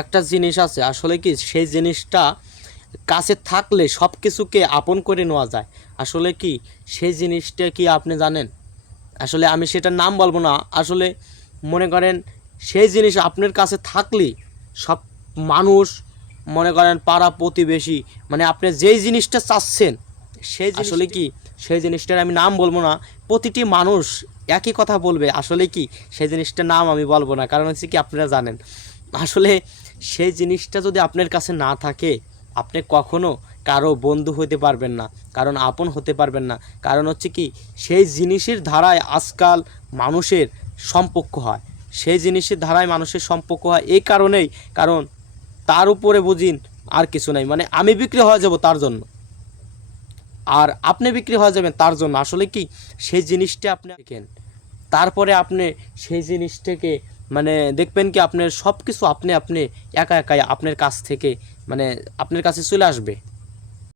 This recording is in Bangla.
একটা জিনিস আছে, আসলে কি সেই জিনিসটা কাছে থাকলে সব কিছুকে আপন করে নেওয়া যায়। আসলে কি সেই জিনিসটা কি আপনি জানেন? আসলে আমি সেটার নাম বলবো না। আসলে মনে করেন সেই জিনিস আপনার কাছে থাকলেই সব মানুষ, মনে করেন পাড়া প্রতিবেশী, মানে আপনি যেই জিনিসটা চাচ্ছেন সেই আসলে কি সেই জিনিসটার আমি নাম বলবো না, প্রতিটি মানুষ একই কথা বলবে। আসলে কি সেই জিনিসটার নাম আমি বলবো না, কারণ হচ্ছে কি আপনারা জানেন আসলে সেই জিনিসটা যদি আপনার কাছে না থাকে আপনি কখনো কারো বন্ধু হতে পারবেন না, কারণ আপন হতে পারবেন না। কারণ হচ্ছে কি সেই জিনিসের ধারায় আজকাল মানুষের সম্পর্ক হয়, সেই জিনিসের ধারায় মানুষের সম্পর্ক হয় এই কারণেই, কারণ তার উপরে বুঝিন আর কিছু নাই, মানে আমি বিক্রি হয়ে যাব তার জন্য আর আপনি বিক্রি হয়ে যাবেন তার জন্য। আসলে কি সেই জিনিসটা আপনি দেখেন, তারপরে আপনি সেই জিনিসটাকে মানে দেখবেন কি আপনার সব কিছু আপনি আপনি একা একাই আপনার কাছ থেকে মানে আপনার কাছে চলে আসবে।